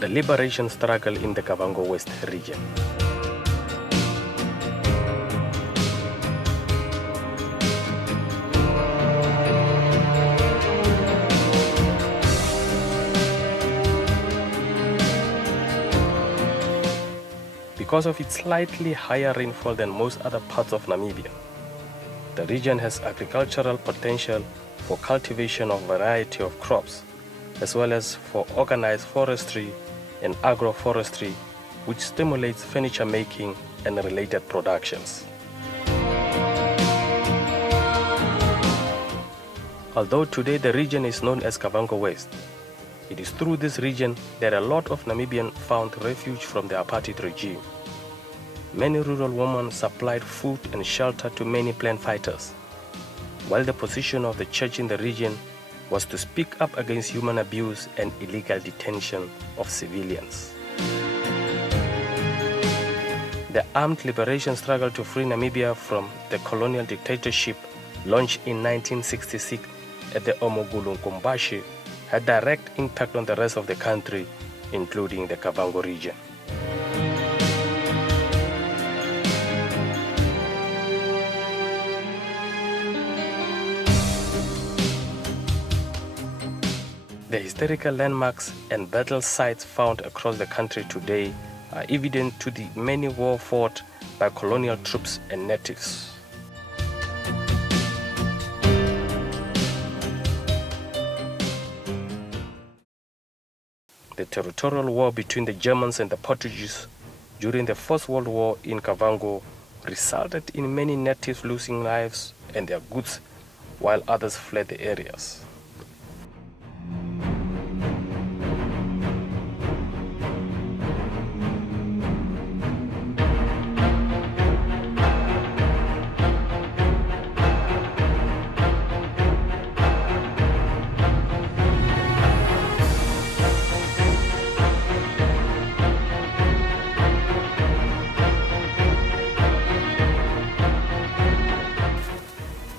the liberation struggle in the Kavango West Region. Because of its slightly higher rainfall than most other parts of Namibia, the region has agricultural potential for cultivation of a variety of crops, as well as for organized forestry and agroforestry, which stimulates furniture making and related productions. Although today the region is known as Kavango West, it is through this region that a lot of Namibians found refuge from the apartheid regime. Many rural women supplied food and shelter to many plant fighters, while the position of the church in the region was to speak up against human abuse and illegal detention of civilians. The armed liberation struggle to free Namibia from the colonial dictatorship, launched in 1966 at the Omogulunkumbashi, had direct impact on the rest of the country, including the Kavango region. The historical landmarks and battle sites found across the country today are evident to the many wars fought by colonial troops and natives. The territorial war between the Germans and the Portuguese during the First World War in Kavango resulted in many natives losing lives and their goods, while others fled the areas.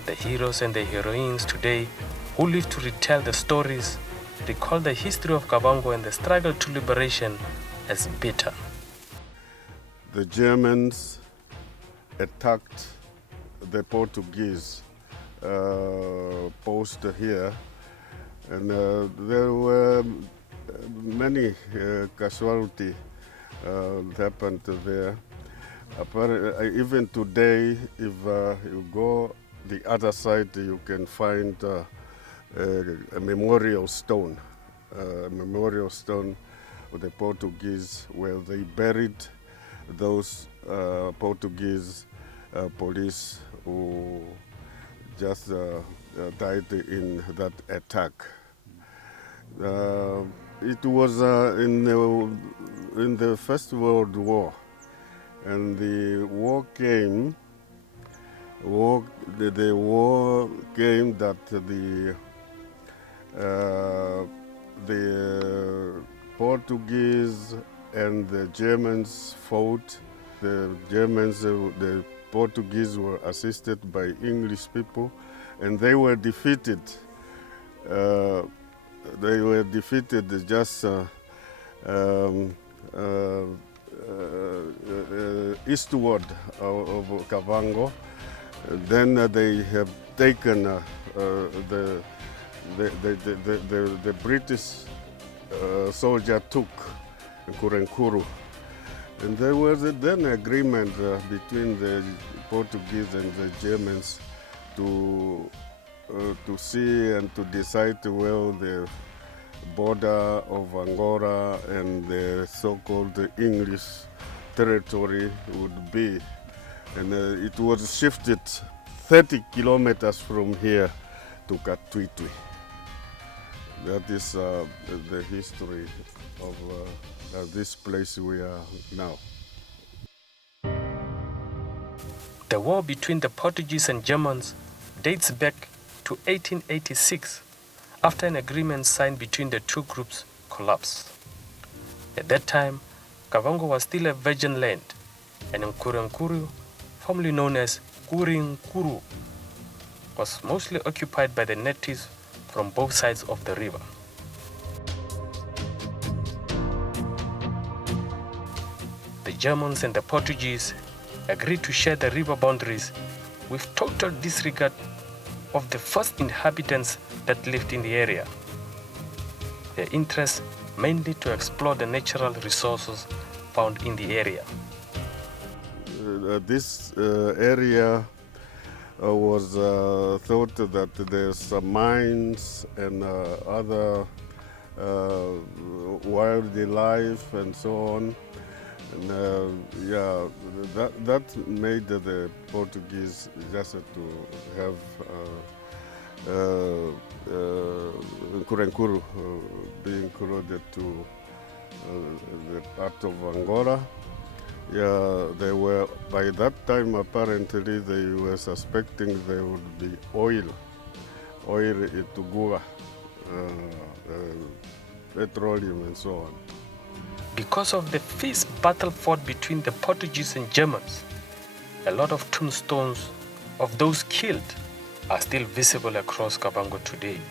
The heroes and the heroines today who live to retell the stories recall the history of Kavango and the struggle to liberation as bitter. The Germans attacked the Portuguese post here, and there were many casualties happened there. Even today, if you go the other side, you can find a memorial stone of the Portuguese, where they buried those Portuguese police who just died in that attack. It was in the First World War, and the war came. The war came that the Portuguese and the Germans fought. The Portuguese were assisted by English people, and they were defeated. Just eastward of Kavango. Then they have taken the British soldier took Kurenkuru, and there was then agreement between the Portuguese and the Germans to see and to decide where the border of Angola and the so-called English territory would be. And it was shifted 30 kilometers from here to Katwitwi. That is the history of this place we are now. The war between the Portuguese and Germans dates back to 1886, after an agreement signed between the two groups collapsed. At that time, Kavango was still a virgin land, and Nkurenkuru, formerly known as Kurinkuru, was mostly occupied by the natives from both sides of the river. Germans and the Portuguese agreed to share the river boundaries with total disregard of the first inhabitants that lived in the area. Their interest mainly to explore the natural resources found in the area. This area was thought that there's some mines and other wildlife and so on. And yeah, that made the Portuguese just to have Nkurenkuru being included to the part of Angola. Yeah, they were, by that time apparently they were suspecting there would be oil in Tugua, petroleum and so on. Because of the fierce battle fought between the Portuguese and Germans, a lot of tombstones of those killed are still visible across Kavango today.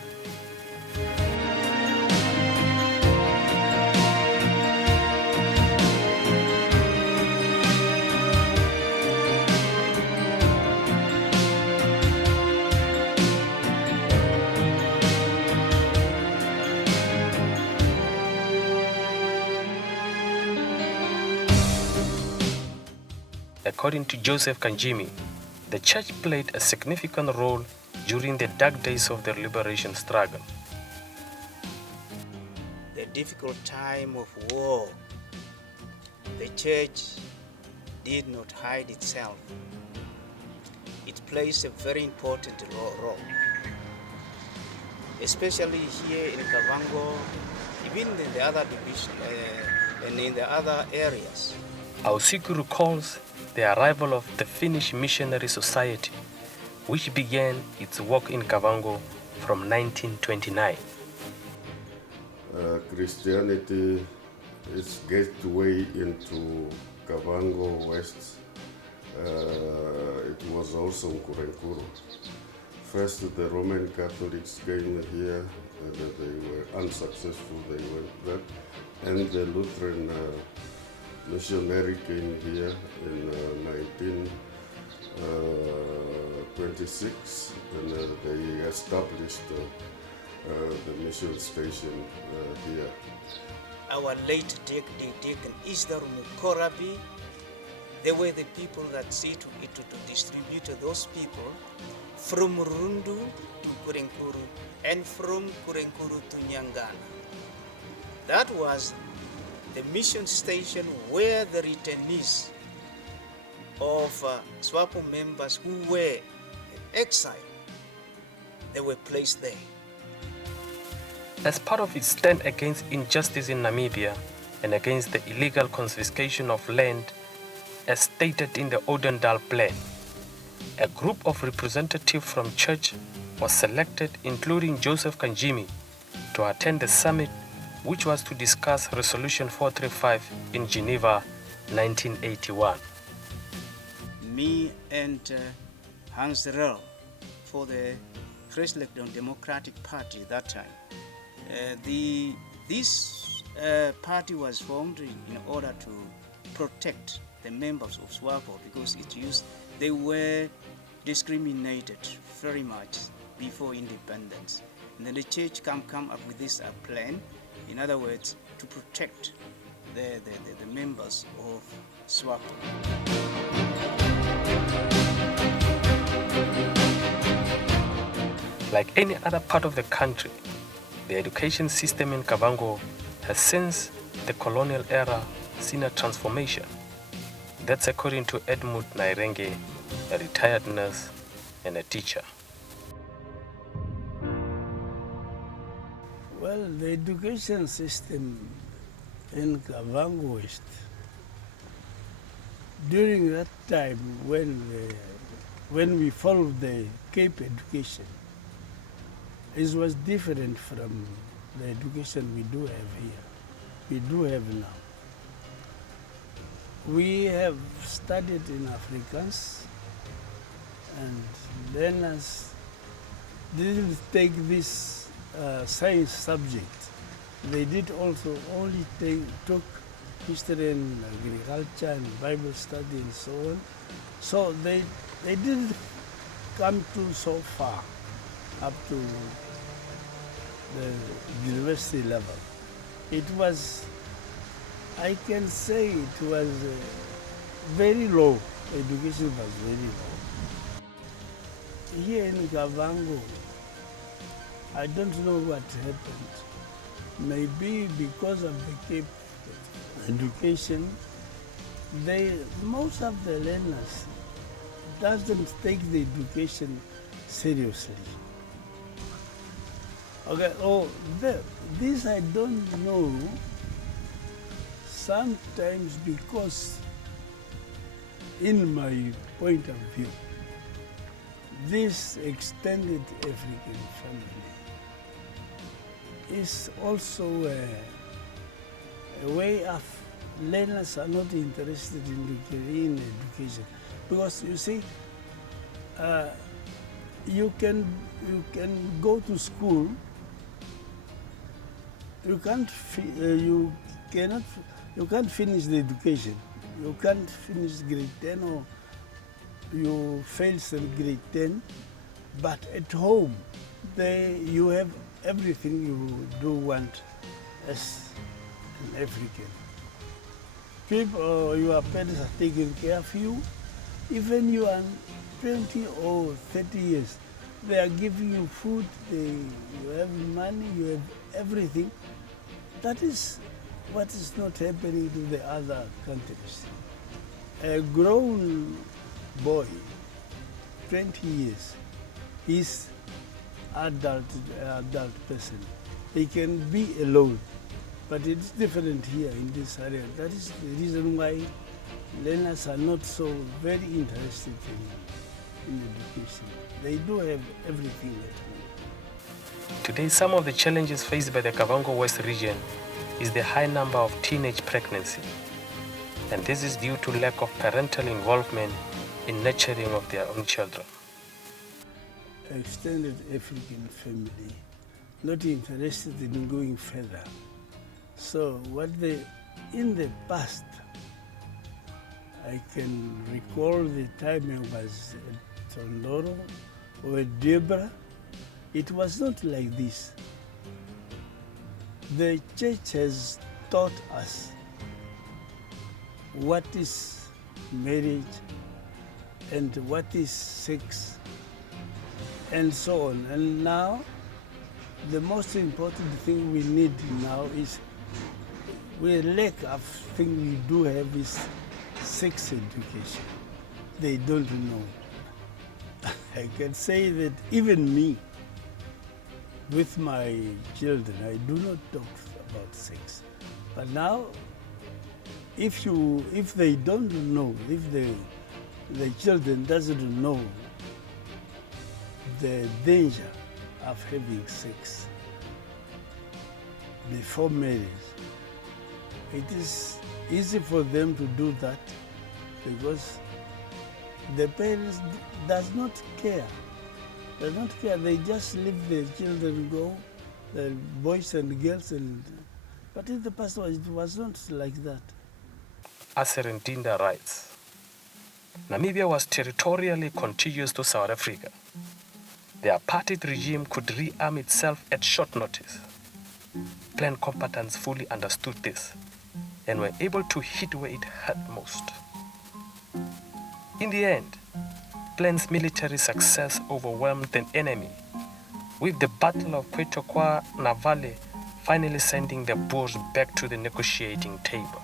According to Joseph Kanjimi, the church played a significant role during the dark days of the liberation struggle. The difficult time of war, the church did not hide itself. It plays a very important role, especially here in Kavango, even in the other division and in the other areas. Ausiku recalls the arrival of the Finnish Missionary Society, which began its work in Kavango from 1929. Christianity is gateway into Kavango West. It was also Nkurenkuru. First, the Roman Catholics came here, and they were unsuccessful. They went back, and the Lutheran missionary came here in 1926, and they established the mission station here. Our late Deacon Isdar Mukorabi, they were the people that see to distribute those people from Rundu to Kurenkuru and from Kurenkuru to Nyangana. That was the mission station where the returnees of SWAPO members who were exiled, they were placed there. As part of its stand against injustice in Namibia and against the illegal confiscation of land as stated in the Odendal Plan, a group of representatives from church was selected, including Joseph Kanjimi, to attend the summit, which was to discuss Resolution 435 in Geneva, 1981. Me and Hans Rell for the Christlich Democratic Party that time. This party was formed in order to protect the members of SWAPO because they were discriminated very much before independence. And then the church come up with this plan, in other words, to protect the members of SWAPO. Like any other part of the country, the education system in Kavango has since the colonial era seen a transformation. That's according to Edmund Nairenge, a retired nurse and a teacher. Well, the education system in Kavango West, during that time when we followed the Cape education, it was different from the education we do have here. We do have now. We have studied in Afrikaans, and learners didn't take this science subject. They did also only took history and agriculture and Bible study and so on. So they didn't come to so far up to the university level. It was, I can say it was very low. Education was very low. Here in Kavango, I don't know what happened. Maybe because of the Cape education, most of the learners doesn't take the education seriously. Okay, this I don't know. Sometimes because, in my point of view, this extended African family is also a way of learners are not interested in education, because you see, you can go to school. You can't finish the education. You can't finish grade 10 or you fail some grade 10, but at home, you have everything you do want as an African. People, your parents are taking care of you. Even you are 20 or 30 years, they are giving you food, you have money, you have everything. That is what is not happening to the other countries. A grown boy, 20 years, is adult person. He can be alone, but it's different here in this area. That is the reason why learners are not so very interested in education. They do have everything at home. Today, some of the challenges faced by the Kavango West region is the high number of teenage pregnancy, and this is due to lack of parental involvement in nurturing of their own children. Extended African family, not interested in going further. So in the past, I can recall the time I was at Tondoro or at Debra. It was not like this. The church has taught us what is marriage and what is sex and so on. And now, the most important thing we need now is, we lack of thing we do have is sex education. They don't know. I can say that even me, with my children, I do not talk about sex. But now, if they don't know, if the children doesn't know the danger of having sex before marriage, it is easy for them to do that because the parents does not care. They don't care. They just leave their children go, the boys and girls, but in the past it was not like that. As Serendinda writes, Namibia was territorially contiguous to South Africa. The apartheid regime could rearm itself at short notice. Plan combatants fully understood this and were able to hit where it hurt most. In the end, Plan's military success overwhelmed the enemy, with the Battle of Kwetokwa Navale finally sending the Boers back to the negotiating table.